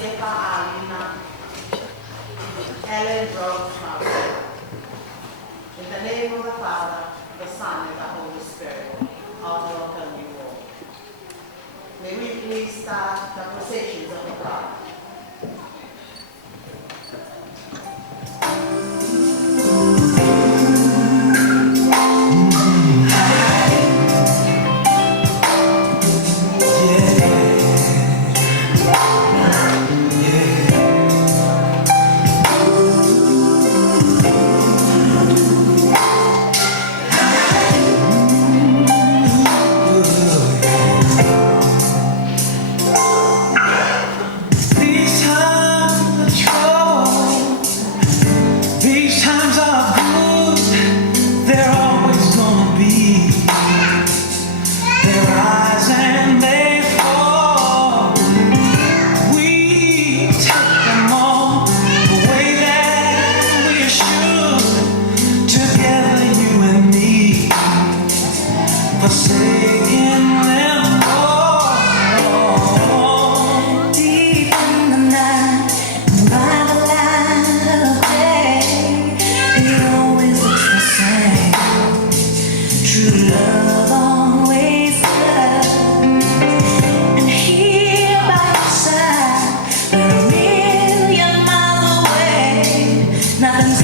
Siepa Alina, Ellen Rose Marshall. In the name of the Father, the Son, and the Holy Spirit, I welcome you all. May we please start the processions of the crowd. After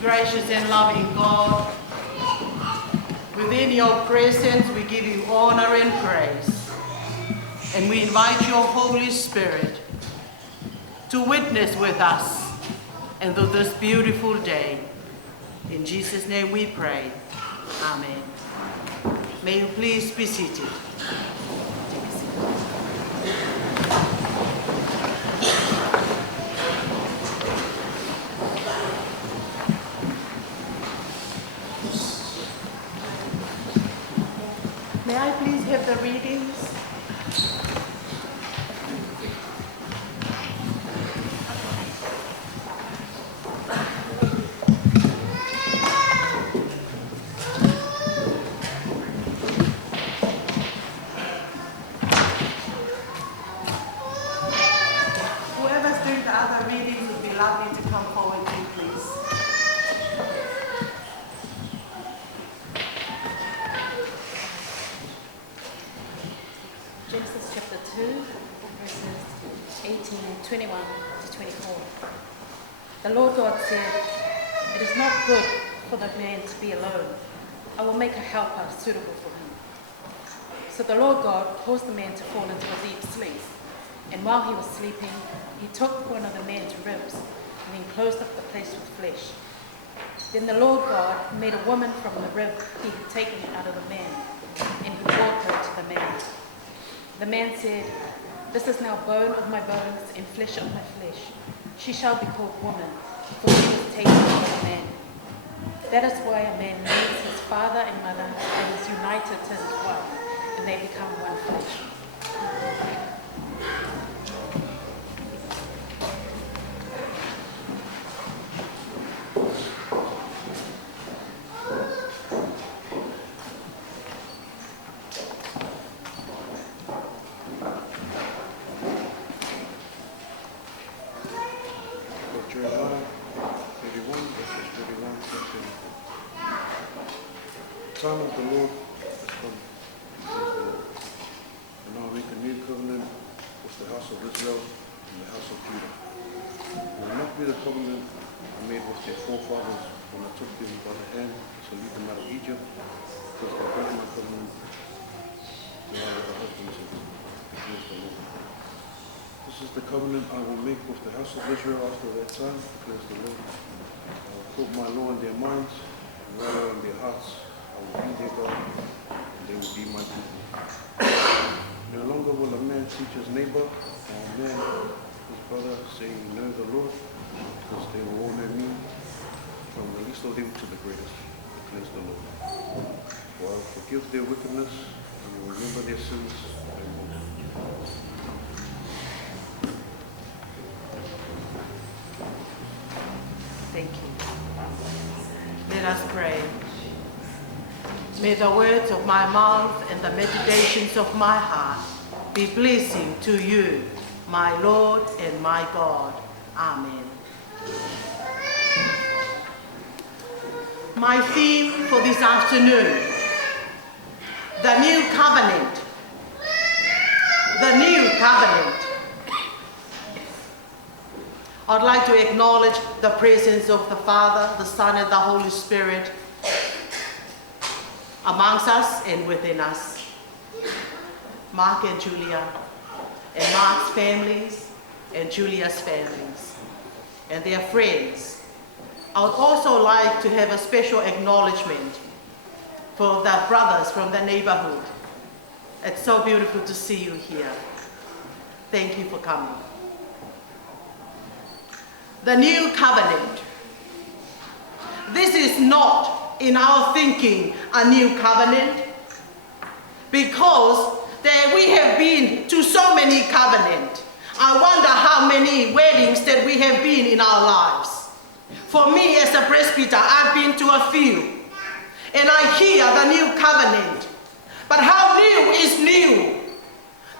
Gracious and loving God, within your presence we give you honor and praise. And we invite your Holy Spirit to witness with us and to this beautiful day. In Jesus' name we pray. Amen. May you please be seated. May I please have the readings? Whoever's doing the other readings would be lovely to come forward too, please. Genesis chapter 2, verses 18, 21 to 24. The Lord God said, "It is not good for the man to be alone. I will make a helper suitable for him." So the Lord God caused the man to fall into a deep sleep. And while he was sleeping, he took one of the man's ribs and enclosed up the place with flesh. Then the Lord God made a woman from the rib he had taken out of the man, and he brought her to the man. The man said, "This is now bone of my bones and flesh of my flesh. She shall be called woman, for she was taken out of man." That is why a man leaves his father and mother and is united to his wife, and they become one flesh. Jeremiah 31, verses 31 to 32. The time of the Lord has come, says the Lord. And I will make a new covenant with the house of Israel and the house of Judah. It will not be the covenant I made with their forefathers when I took them by the hand to lead them out of Egypt, because they broke my covenant. They are the husbands of declares the Lord. This is the covenant I will make with the house of Israel after that time, declares the Lord. I will put my law in their minds, and write it on their hearts. I will be their God, and they will be my people. No longer will a man teach his neighbor, or a man his brother, saying, "You know the Lord," because they will all know me, from the least of them to the greatest, declares the Lord. For I will forgive their wickedness, and will remember their sins no more. us pray. May the words of my mouth and the meditations of my heart be pleasing to you, my Lord and my God. Amen. My theme for this afternoon, the new covenant. The new covenant. I'd like to acknowledge the presence of the Father, the Son, and the Holy Spirit amongst us and within us. Mark and Julia, and Mark's families, and Julia's families, and their friends. I would also like to have a special acknowledgement for the brothers from the neighborhood. It's so beautiful to see you here. Thank you for coming. The new covenant. This is not, in our thinking, a new covenant, because we have been to so many covenants. I wonder how many weddings that we have been in our lives. For me, as a presbyter, I've been to a few, and I hear the new covenant. But how new is new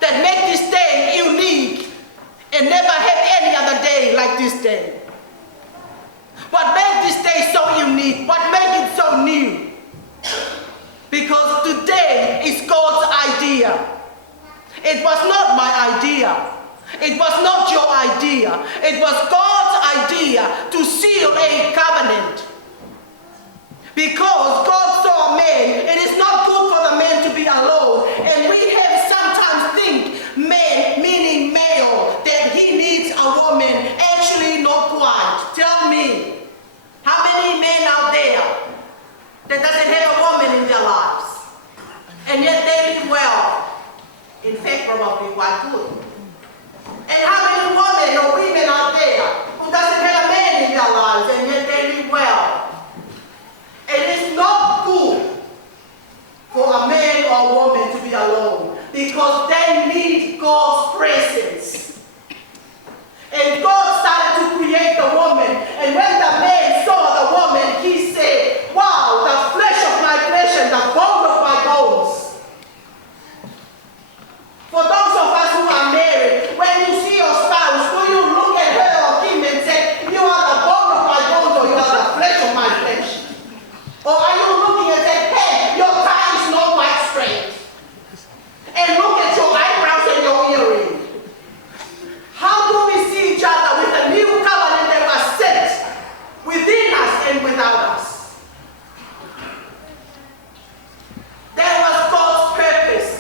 that make this day unique and never had any other day like this day? What makes this day so unique? What makes it so new? Because today is God's idea. It was not my idea. It was not your idea. It was God's idea to seal a covenant. Because God saw a man, it is not good for the man to be alone. And we have sometimes think man, meaning male, that he needs a woman. Actually, not quite. Tell me, how many men out there that doesn't have a woman in their lives? And yet they live well. In fact, probably quite good. And how many women or women out there who doesn't have a man in their lives and yet they live well? It is not good for a man or woman to be alone because they need God's presence. And God started to create the woman. And when the man saw the woman, he said, wow, the flesh of my flesh and the bone of my bones. For those of us who are married, when you see your spouse, do you look at her or him and say, you are the bone of my bones or you are the flesh of my flesh? Or are you looking and saying, hey, your tie is not quite straight? And look at your eyebrows and your earring. How do we see each other with a new covenant that was set within us and without us? That was God's purpose.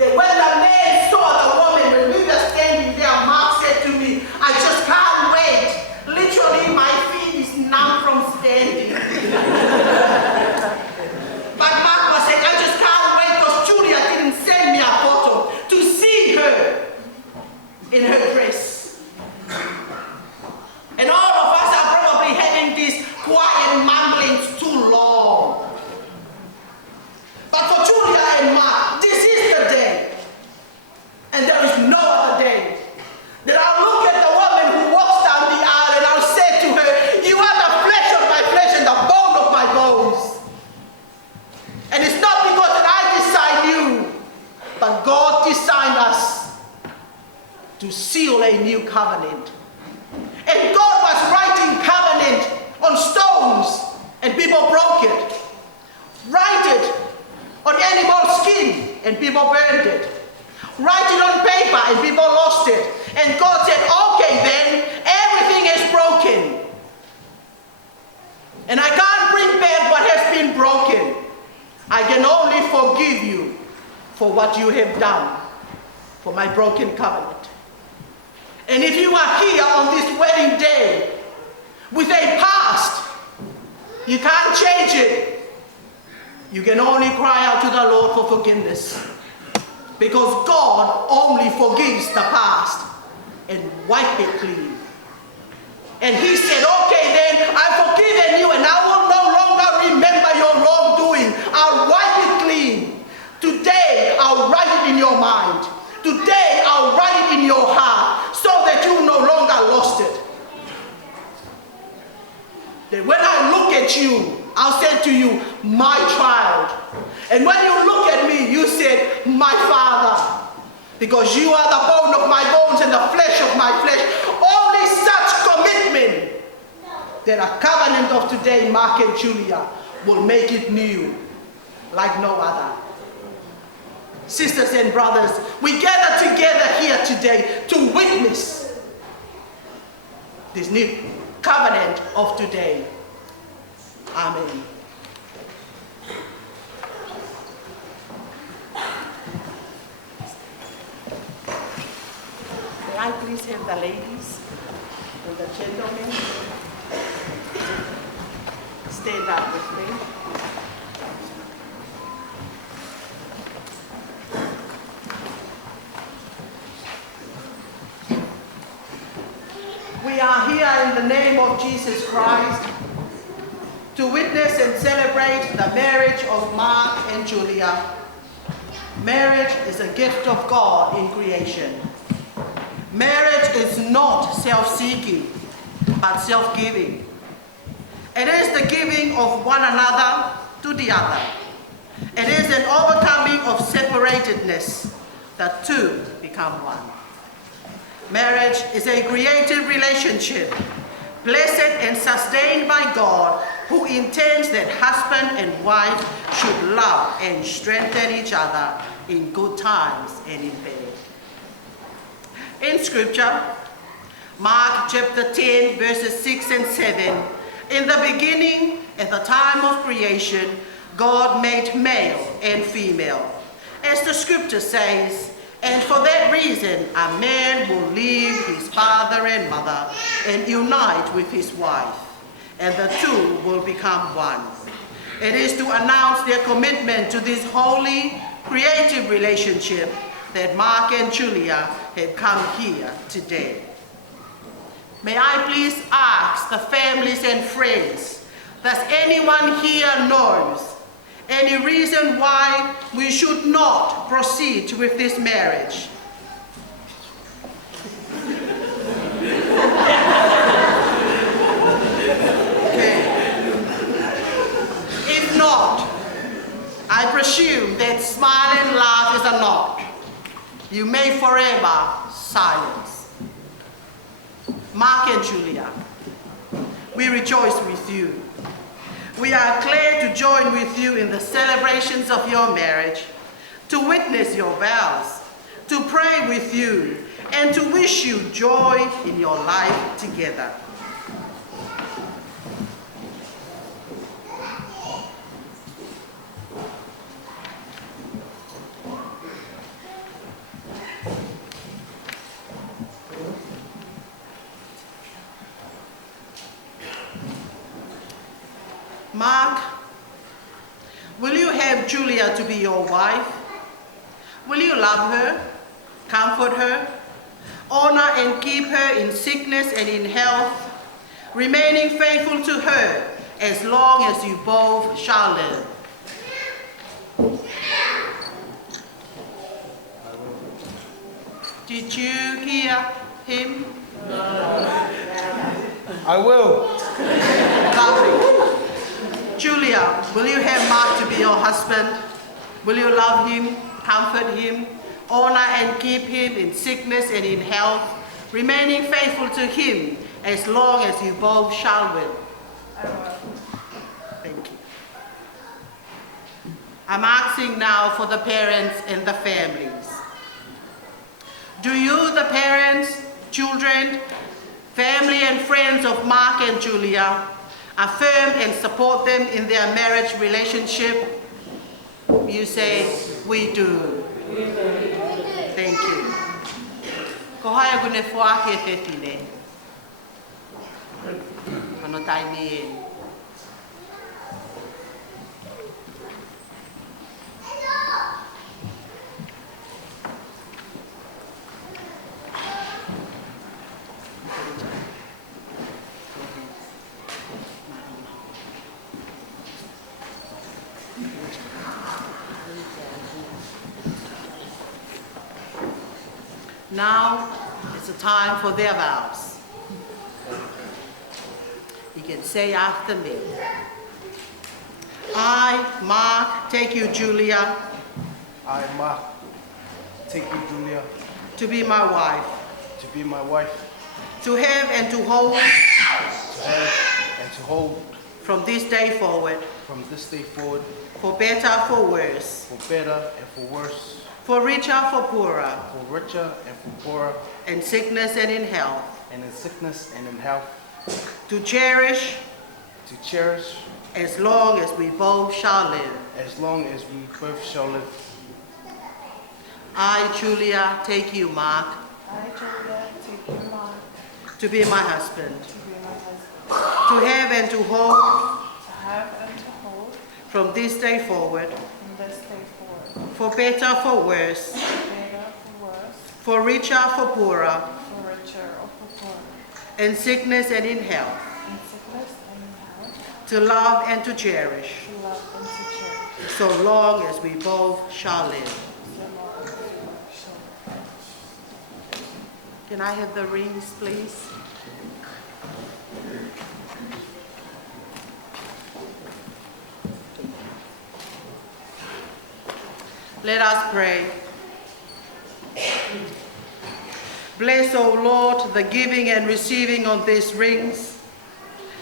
That when the man saw the woman, when we were standing there, Mark said to me, I just can't wait. Literally, my feet is numb from standing. But Mark was saying, I just can't wait because Julia didn't send me a photo to see her in her dress. And all of us are probably having these quiet mumblings too long. But for Julia and Mark, this is the day. And there is no other day that I'll look at the woman who walks down the aisle and I'll say to her, you are the flesh of my flesh and the bone of my bones. And it's not because that I designed you, but God designed us to seal a new covenant. And God was writing covenant on stones and people broke it. Write it on animal skin and people burned it. Write it on paper and people lost it. And God said, okay then, everything is broken. And I can't bring back what has been broken. I can only forgive you for what you have done, for my broken covenant. And if you are here on this wedding day with a past, you can't change it. You can only cry out to the Lord for forgiveness. Because God only forgives the past and wipe it clean. And he said, okay then, I've forgiven you and I will no longer remember your wrongdoing. I'll wipe it clean. Today, I'll write it in your mind. Today, I'll write it in your heart so that you no longer lost it. That when I look at you, I'll say to you, my child. And when you look at me, you said, my father. Because you are the bone of my bones and the flesh of my flesh. Only such commitment that a covenant of today, Mark and Julia, will make it new like no other. Sisters and brothers, we gather together here today to witness this new covenant of today. Amen. May I please have the ladies and the gentlemen stand up with me. We are here in the name of Jesus Christ to witness and celebrate the marriage of Mark and Julia. Marriage is a gift of God in creation. Marriage is not self-seeking, but self-giving. It is the giving of one another to the other. It is an overcoming of separatedness. The two become one. Marriage is a creative relationship, blessed and sustained by God, who intends that husband and wife should love and strengthen each other in good times and in bad. In Scripture, Mark chapter 10, verses 6 and 7, in the beginning, at the time of creation, God made male and female. As the Scripture says, and for that reason, a man will leave his father and mother and unite with his wife, and the two will become one. It is to announce their commitment to this holy, creative relationship that Mark and Julia have come here today. May I please ask the families and friends, does anyone here knows any reason why we should not proceed with this marriage? Okay. If not, I presume that smile and laugh is a knock. You may forever silence. Mark and Julia, we rejoice with you. We are glad to join with you in the celebrations of your marriage, to witness your vows, to pray with you, and to wish you joy in your life together. Mark, will you have Julia to be your wife? Will you love her, comfort her, honor and keep her in sickness and in health, remaining faithful to her as long as you both shall live? Did you hear him? I will. Lovely. Julia, will you have Mark to be your husband? Will you love him, comfort him, honor and keep him in sickness and in health, remaining faithful to him as long as you both shall will? I will. Thank you. I'm asking now for the parents and the families. Do you, the parents, children, family and friends of Mark and Julia, affirm and support them in their marriage relationship? You say, we do. Thank you. Ko haia kune whaake te tine. Ano tai ni. Now it's the time for their vows. You can say after me. I, Mark, take you, Julia, I, Mark, take you, Julia, to be my wife, to be my wife, to have and to hold to have and to hold from this day forward, from this day forward, for better, for worse, for better and for worse, for richer, for poorer, for richer and for poorer, in sickness and in health, and in sickness and in health, to cherish to cherish as long as we both shall live. as long as we both shall live. I, Julia, take you, Mark, I, Julia, take you, Mark, to be my husband, to be my husband, to have and to hold to have and to hold from this day forward, from this day forward, for better, for worse, for better, for worse, for richer, for poorer, for richer or for poorer, in sickness and in health, in sickness and in health, to love and to cherish, to love and to cherish, so long as we both shall live. so long as we shall live. Can I have the rings, please? Let us pray. Bless, O Lord, the giving and receiving of these rings.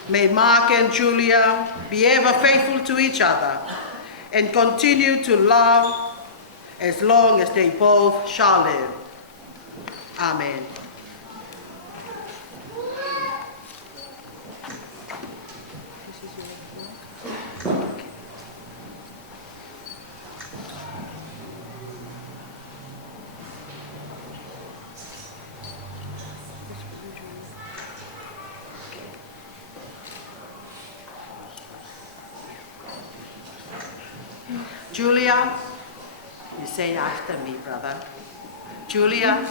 May Mark and Julia be ever faithful to each other and continue to love as long as they both shall live. Amen. Julia, you say after me, brother. Julia,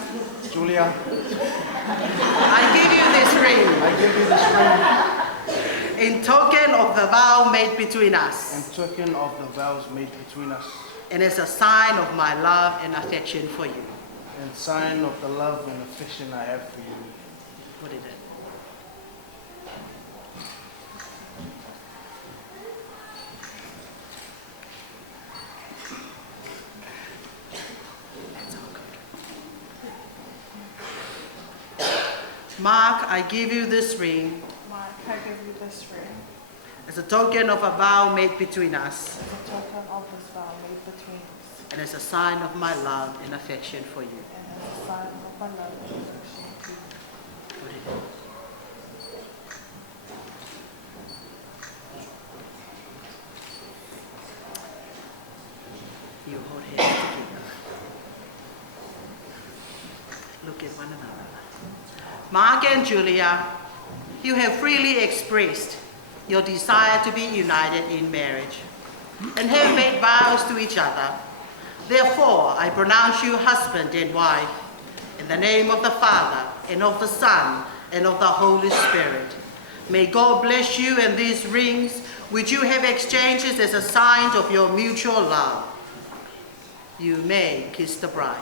Julia, I give you this ring I give you this ring in token of the vow made between us and token of the vows made between us, and as a sign of my love and affection for you. and sign of the love and affection I have for you. What is it? That's all good. Mark, I give you this ring Mark, I give you this ring as a token of a vow made between us as a token of this vow made between us, and as a sign of my love and affection for you. and as a sign of my love and affection to you. What is it? You hold hands together. Look at one another. Mark and Julia, you have freely expressed your desire to be united in marriage and have made vows to each other. Therefore, I pronounce you husband and wife in the name of the Father and of the Son and of the Holy Spirit. May God bless you and these rings which you have exchanged as a sign of your mutual love. You may kiss the bride.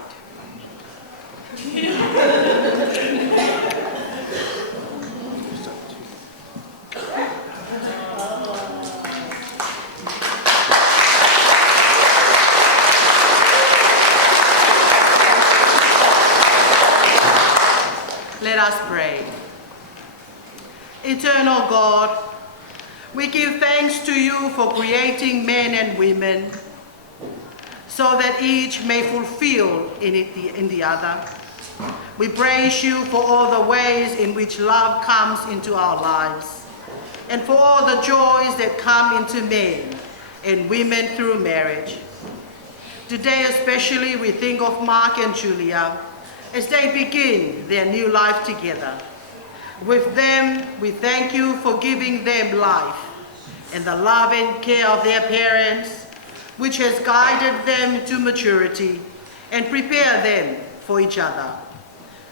Let us pray. Eternal God, we give thanks to you for creating men and women so that each may fulfill in the other. We praise you for all the ways in which love comes into our lives and for all the joys that come into men and women through marriage. Today especially we think of Mark and Julia as they begin their new life together. With them, we thank you for giving them life and the love and care of their parents, which has guided them to maturity and prepared them for each other.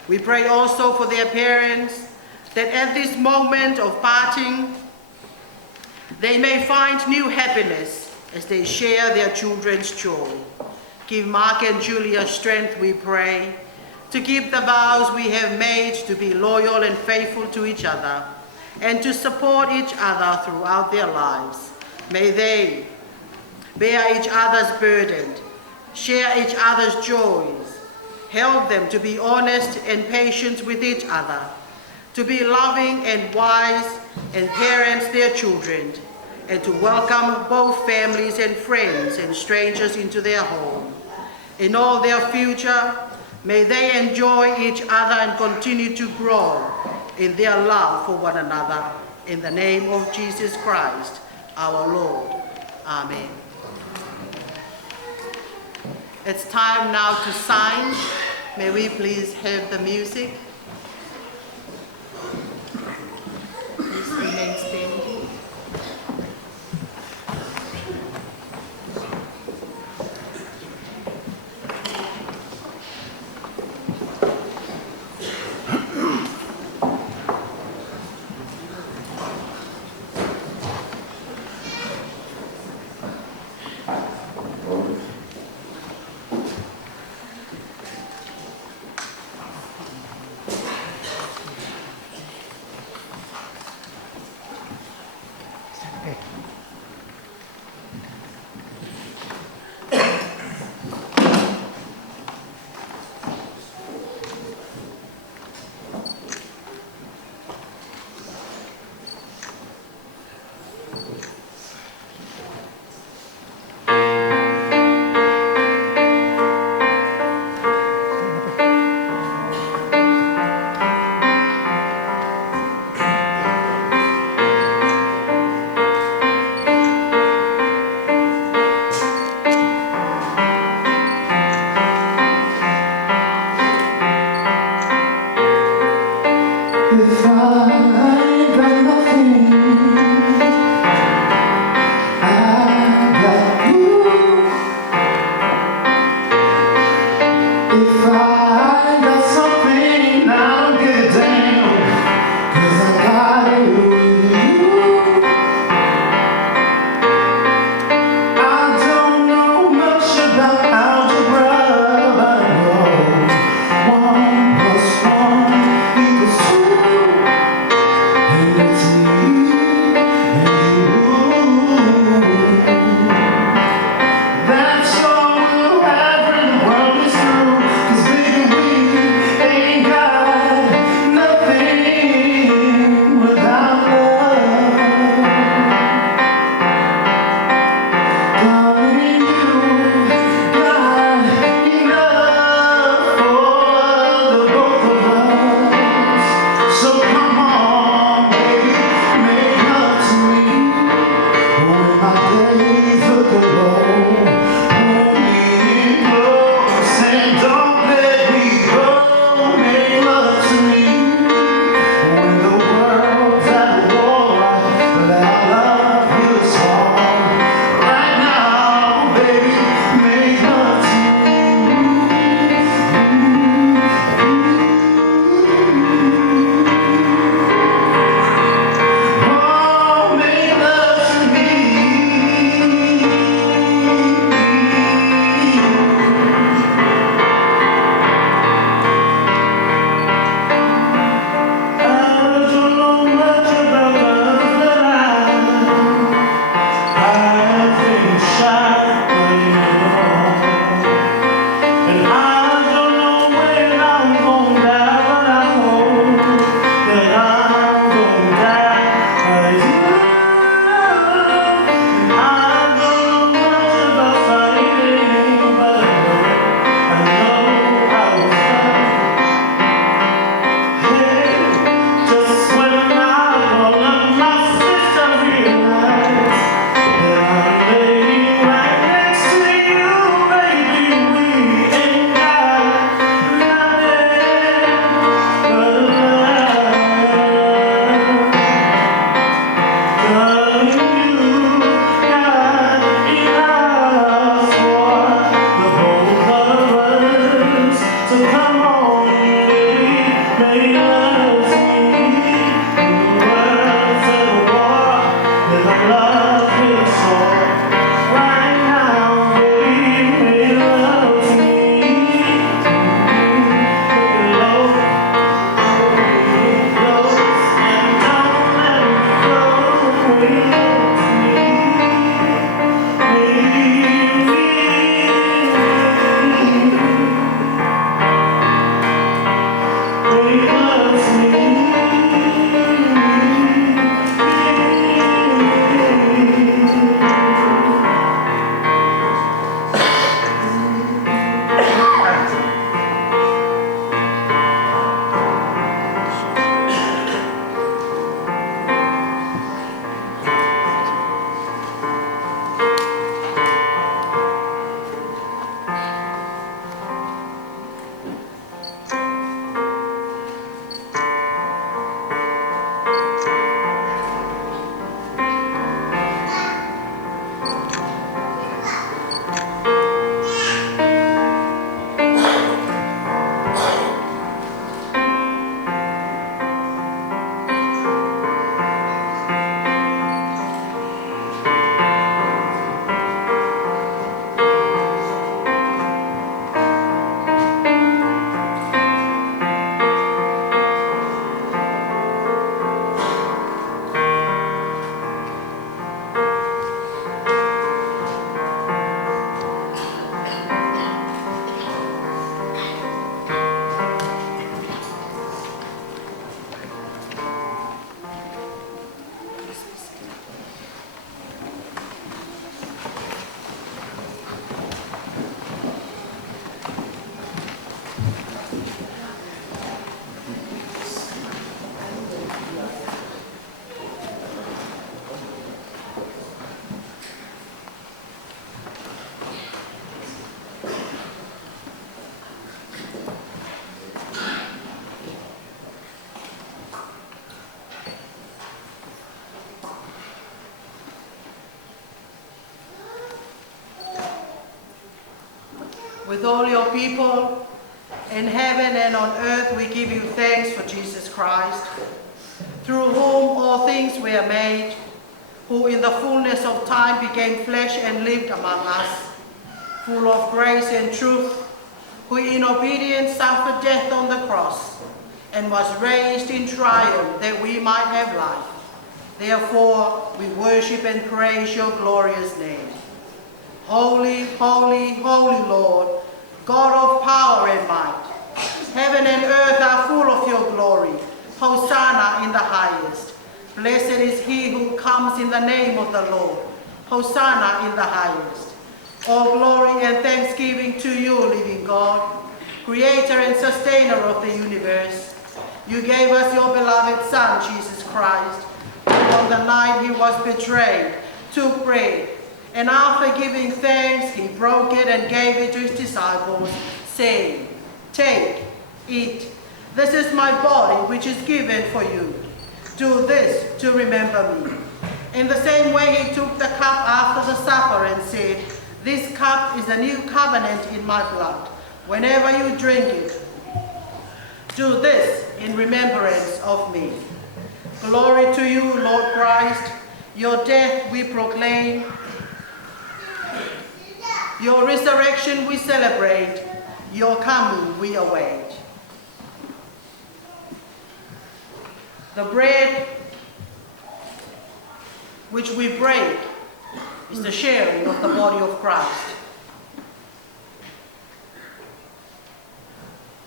We pray also for their parents that at this moment of parting, they may find new happiness as they share their children's joy. Give Mark and Julia strength, we pray, to keep the vows we have made to be loyal and faithful to each other and to support each other throughout their lives. May they bear each other's burden, share each other's joys, help them to be honest and patient with each other, to be loving and wise and parent their children, and to welcome both families and friends and strangers into their home. In all their future, may they enjoy each other and continue to grow in their love for one another. In the name of Jesus Christ, our Lord. Amen. It's time now to sign. May we please have the music. Please remain standing. If I got nothing, I got you. If I got something, I don't give a damn, 'cause I got you. I don't know much about algebra, but I know 1 + 1 = 2. with all your people in heaven and on earth, we give you thanks for Jesus Christ, through whom all things were made, who in the fullness of time became flesh and lived among us, full of grace and truth, who in obedience suffered death on the cross and was raised in triumph that we might have life. Therefore, we worship and praise your glorious name. Holy, holy, holy Lord, God of power and might, heaven and earth are full of your glory. Hosanna in the highest. Blessed is he who comes in the name of the Lord. Hosanna in the highest. All glory and thanksgiving to you, living God, creator and sustainer of the universe. You gave us your beloved Son, Jesus Christ, who on the night he was betrayed, took bread, and after giving thanks, he broke it and gave it to his disciples, saying, "Take, eat. This is my body, which is given for you. Do this to remember me." In the same way, he took the cup after the supper and said, "This cup is the new covenant in my blood. Whenever you drink it, do this in remembrance of me." Glory to you, Lord Christ. Your death we proclaim. Your resurrection we celebrate. Your coming we await. The bread which we break is the sharing of the body of Christ.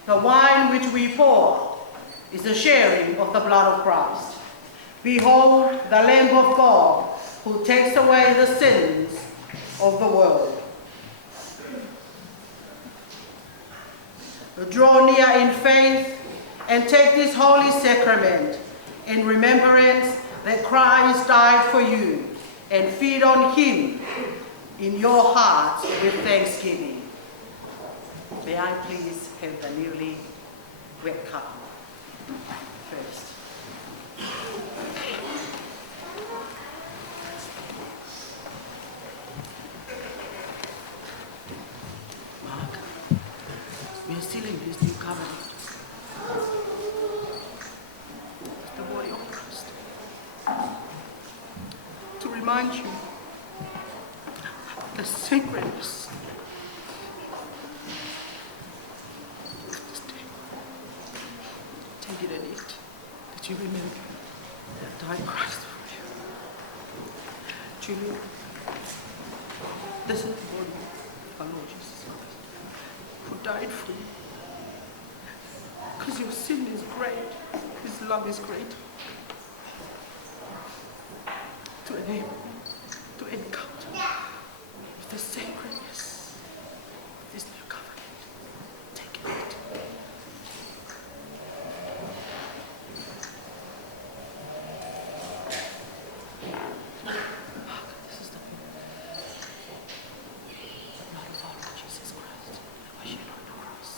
The wine which we pour is the sharing of the blood of Christ. Behold the Lamb of God who takes away the sins of the world. Draw near in faith and take this holy sacrament in remembrance that Christ died for you, and feed on him in your hearts with thanksgiving. May I please have the newly wet cup first. Mark, we are still in this new covenant. It's the body of Christ. To remind you the sacredness of this day. Take it and eat, that you remember that died Christ for you. Julia, this is the body of our Lord Jesus Christ, who died for you. Because your sin is great, his love is great. To enable you to encounter with the sacredness of this new covenant. Take it. This is the blood of our Lord Jesus Christ that was shed on the cross.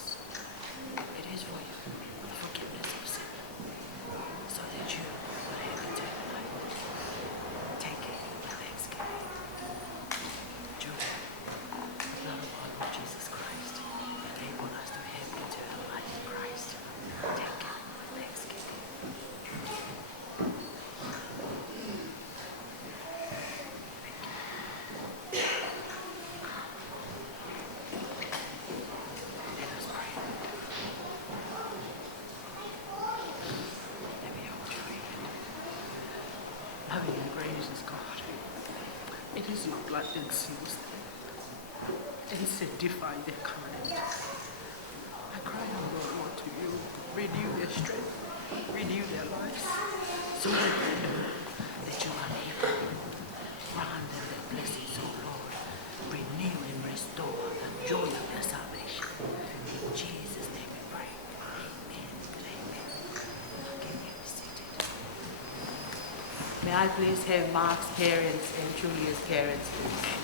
It is for you, for the forgiveness of sin, so that you will have eternal life. Take it with thanksgiving. Judah, the blood of our Lord Jesus Christ, enable us to have eternal life in Christ. Take it with thanksgiving. Let us pray. Let me hold your hand. Loving and gracious God, it is your blood that seals them and sanctify their covenant. I cry out, Lord, to you, renew their strength, renew their lives, so that they know that you are able. Grant them their blessings, O Lord. Renew and restore the joy of their salvation. In Jesus' name we pray. Amen and amen. Okay, you be seated. May I please have Mark's parents and Julia's parents, please.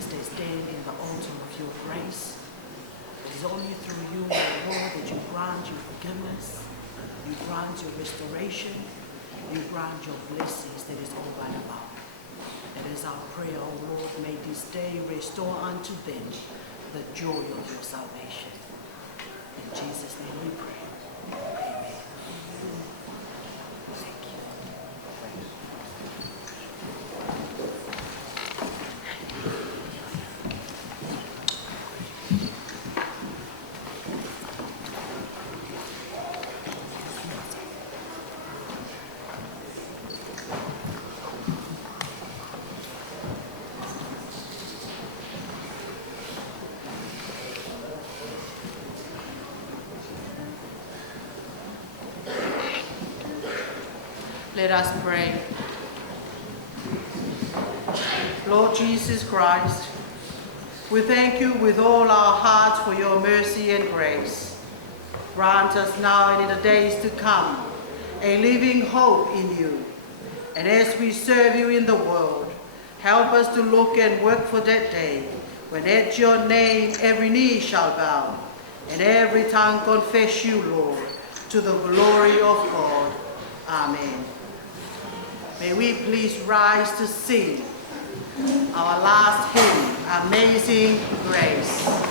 as they stand in the altar of your grace. It is only through you, Lord, that you grant your forgiveness, you grant your restoration, you grant your blessings that is all right about. It is our prayer, O Lord, may this day restore unto them the joy of your salvation. In Jesus' name we pray. Amen. Thank you. Let us pray. Lord Jesus Christ, we thank you with all our hearts for your mercy and grace. Grant us now and in the days to come a living hope in you. And as we serve you in the world, help us to look and work for that day when at your name every knee shall bow and every tongue confess you, Lord, to the glory of God. Amen. May we please rise to sing our last hymn, Amazing Grace.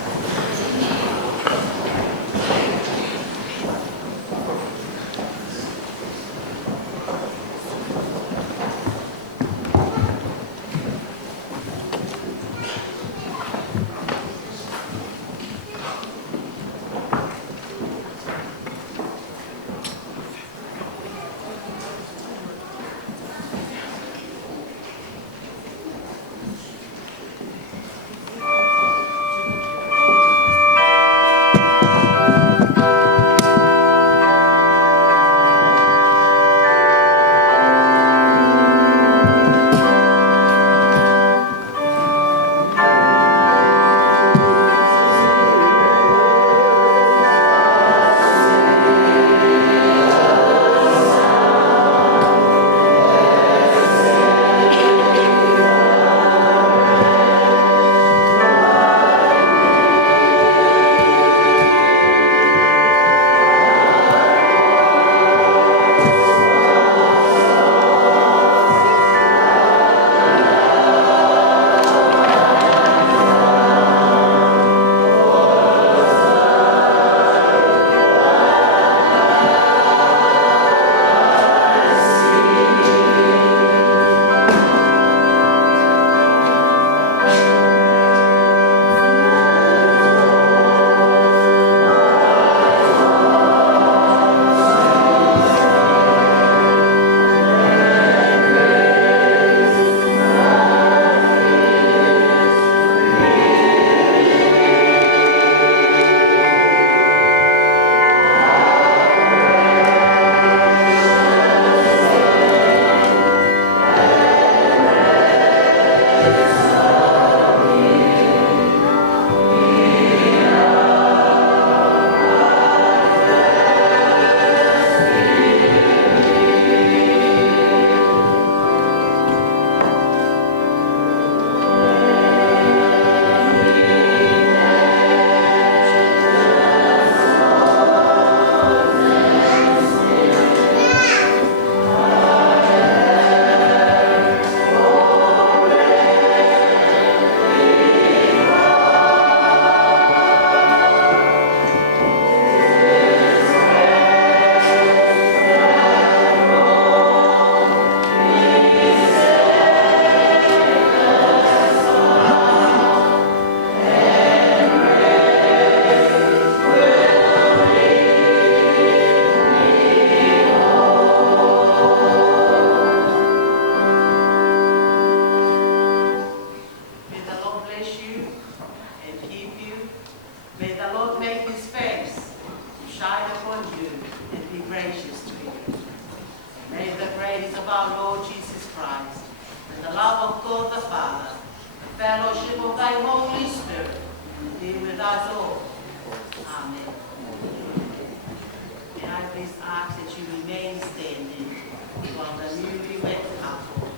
While the newlywed couple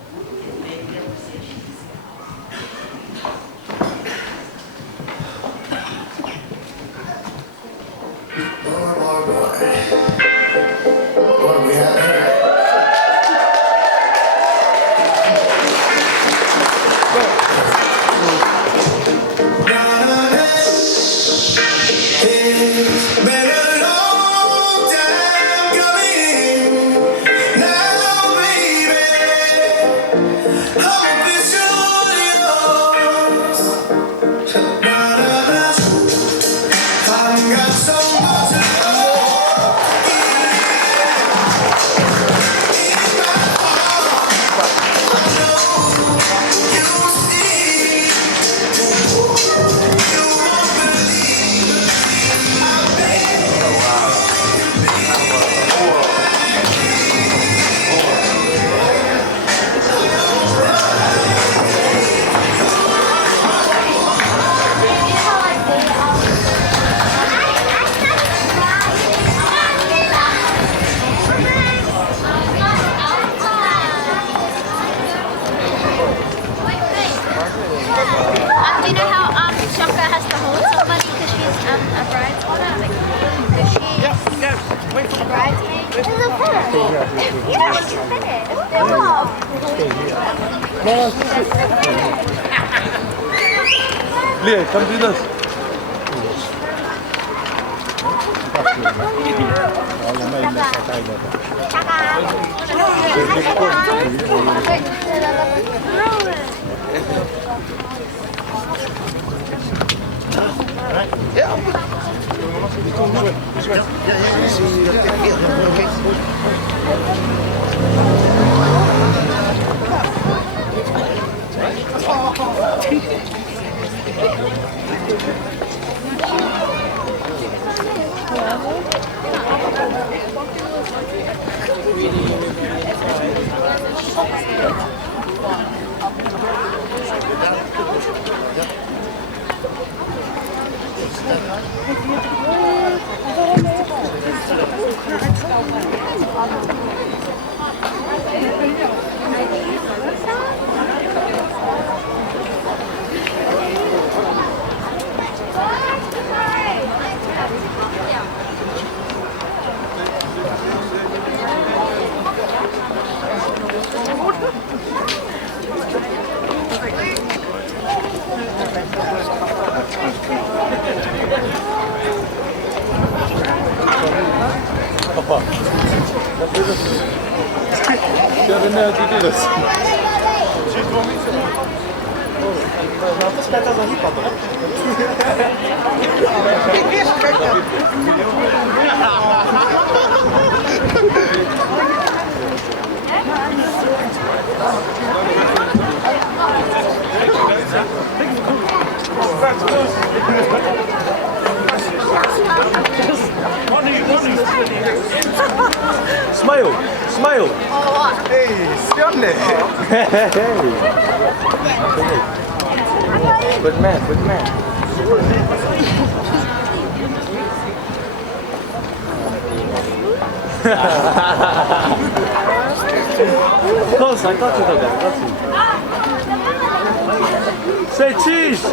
can make their decisions. What do we have here? It's been a long time coming. Now, baby, I'm officially yours. I've got so much love in my heart. I know you see. You won't believe I've been. Do you know how Shaka has to hold somebody because she's a bridesmaid? Like, because she's a bridesmaid? This is a photo. Yeah, it's a photo. Leo, come do this. Ja, dan doe je dat. Smile, smile. Hey, Sionne. Good man, good man. Close, I got you there, I got you. Say cheese!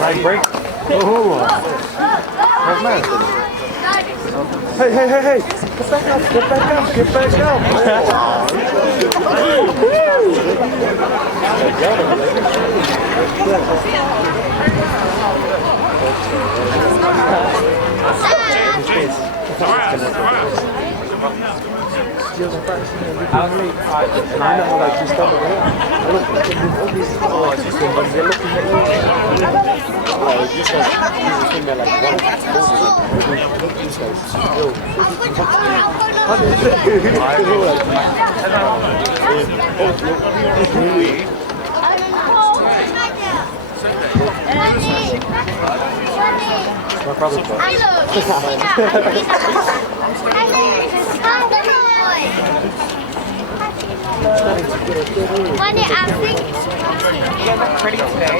Leg break. Oh, that's nice. Hey, hey, hey, hey! Get back up! Get back up! Get back up! My brother's Money, I think. You look pretty today.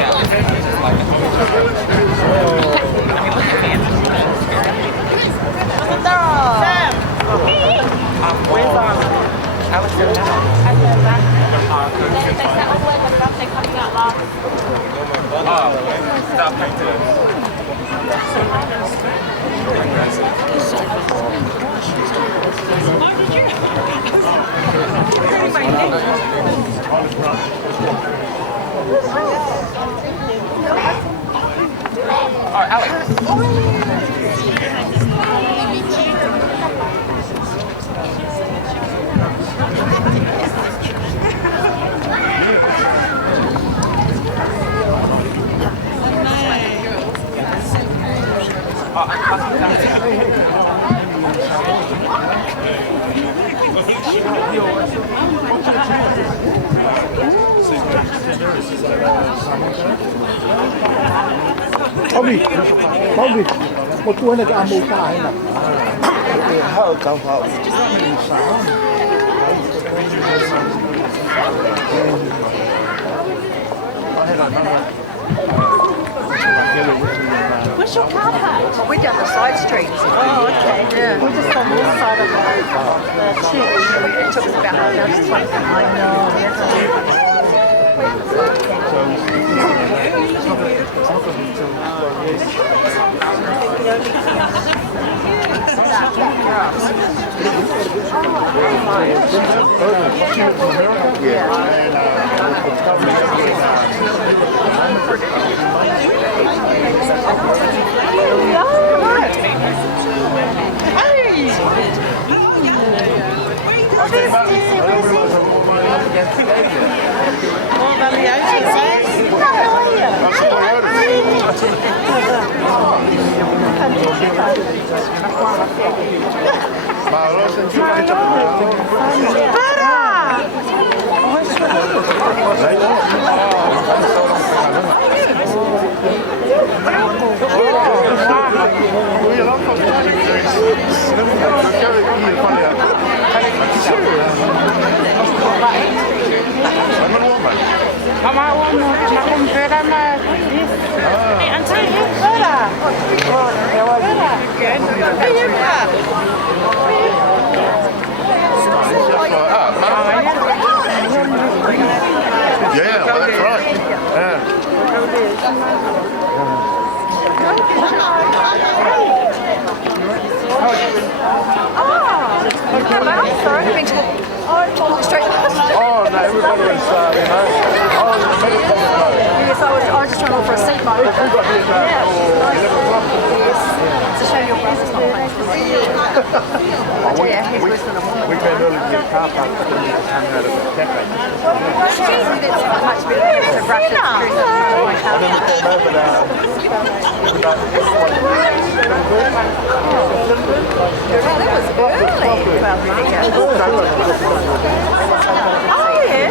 Yeah. Bobby, một cuốn này cái âm mưu ta hay là hơi cầu hậu. Where's your car parked? Well, we're down the side streets. Oh, okay. Yeah. We're just on this side of the church. It took us about half an hour to take. I know. Yeah, well, that's right. Yeah. Oh, no, everybody was, you know, Yes, I was just trying to look for a seat, mate. we got here Yeah, at 11 o'clock. to show your brother's not We came early to get a car park, but then we just hung out at the cafe. It's much better to brush it through my car. And then we came over to, That was early. Well, really Oh, yeah.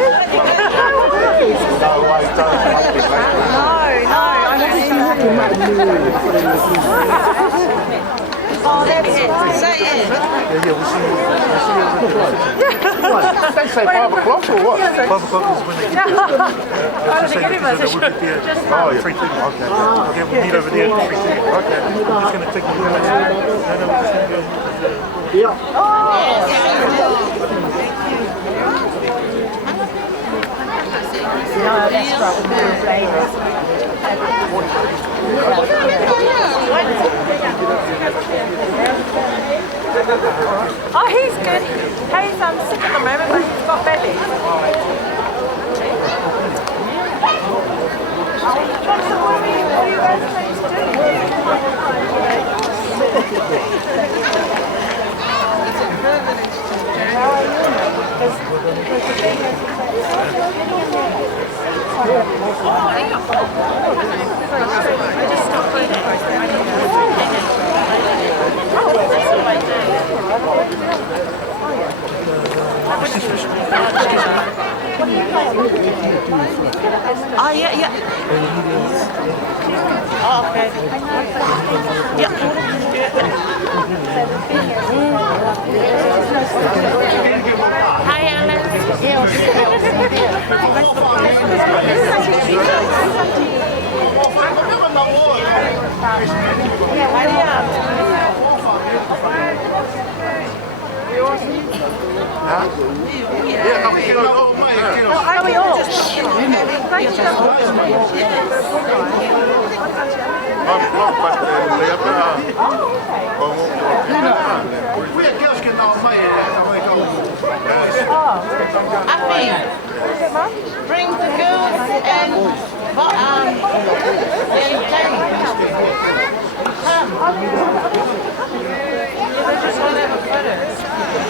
no way, don't make it, mate. Oh, that's it. Say it. Yeah, we'll see you. What? Don't say 5 o'clock or what? 5 o'clock is when they get there. I don't think any of us We'll get there. Oh, yeah. 3:30. Okay. Okay, we'll meet over there at 3:30. Okay. I'm just going to take you there. No, we're just going to go. Oh, he's good. He's sick at the moment, but he's got babies. How are you? Oh, yeah, yeah. Oh, okay. Yeah. Hi, Alex. Are we all? Bring the girls and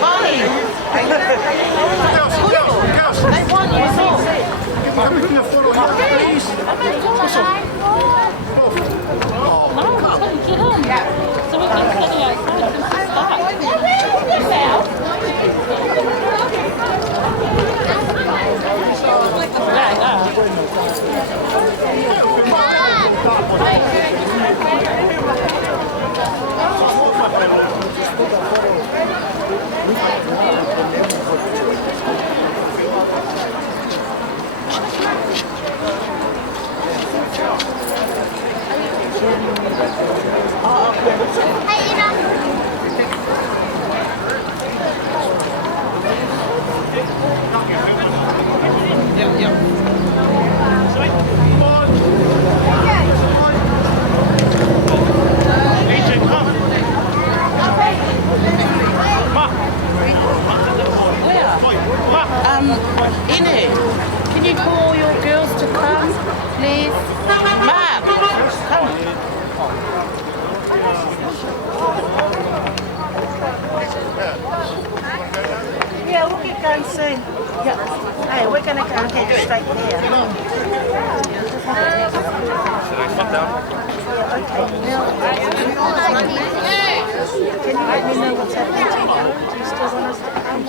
Bonnie! They want you so. Hey, Ina. Ine, can you call your girls to come, please? Mark, come. Yeah, we'll get going soon. Yeah. Hey, we're going to go head straight there. Can you let me know what's happening tomorrow? Do you still want us to come?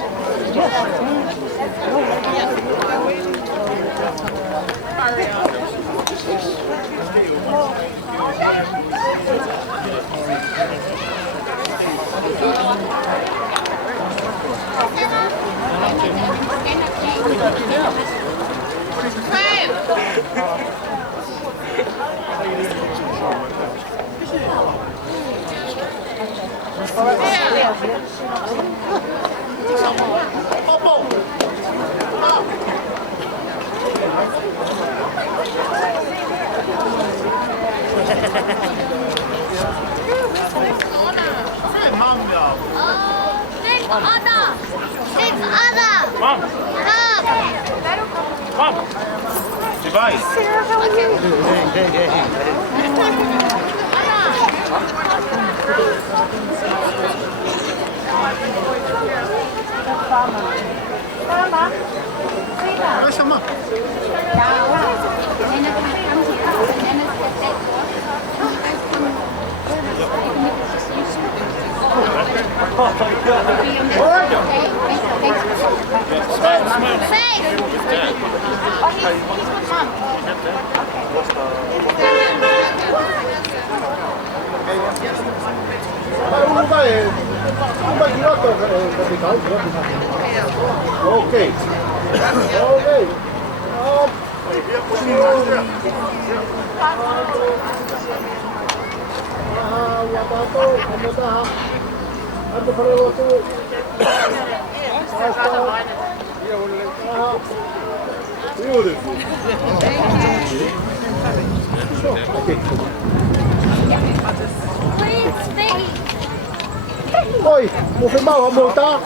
Oi, mo filmaw ang multa.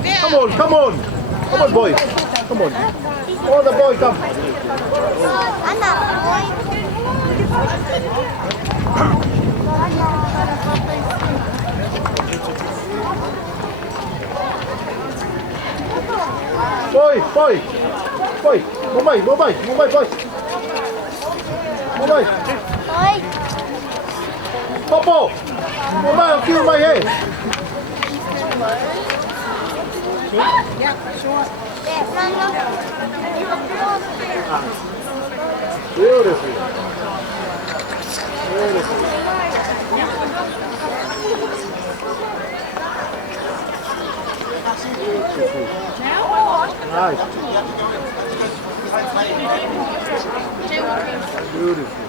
Come on, come on. Come on, boys. Come on. All the boys come. Anna, boy. Boy, boy. Boy, mumay, mumay, mumay, boy. Mumay. Boy. Popo. Mumay, ang cute my head. Nice. Beautiful.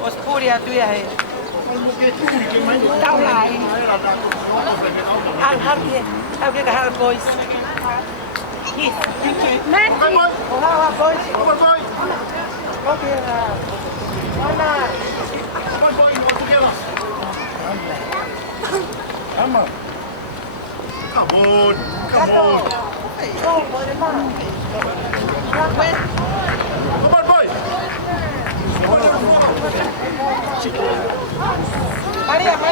Olisi puolia työ hei. Tao lại. Ăn hấp đi. Tao kia cả hai boys. Mẹ. Hoa boys. Okay. Hola. Come on. Come on. Come on. Come on, boy. Maria.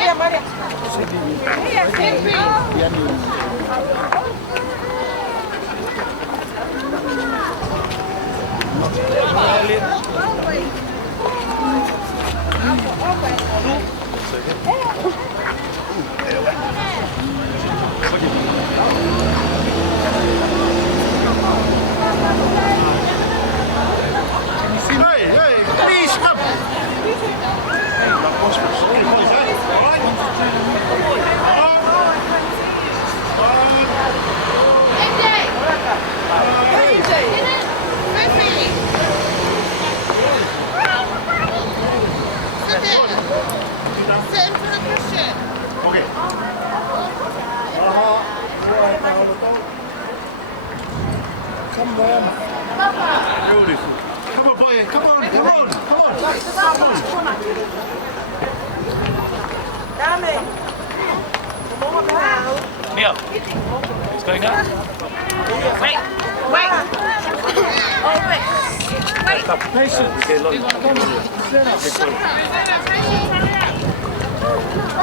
Hey, please come. Come on. Beautiful. Come on, boy. Come on. Dame. Neil, what's going on? Wait. Patience.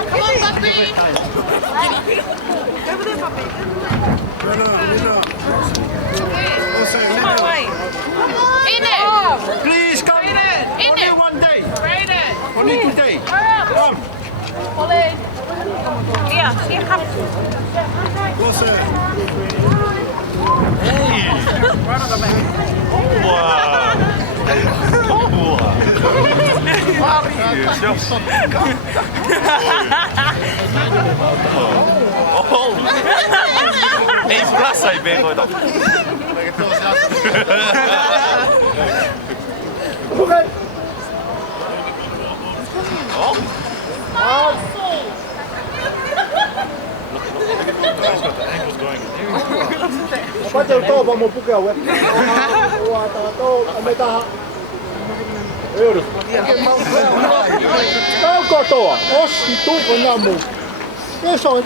Come on, puppy. Over there, puppy. Come on, wait. In it. Please come. Only one day. Only today. Come. Here, come. What's that? A+ aí, bem, doido. Bắt đầu to vào một phút kèo ấy. Tao có to à? Oxi, tu có nhà mù. Cái soi.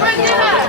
Regular.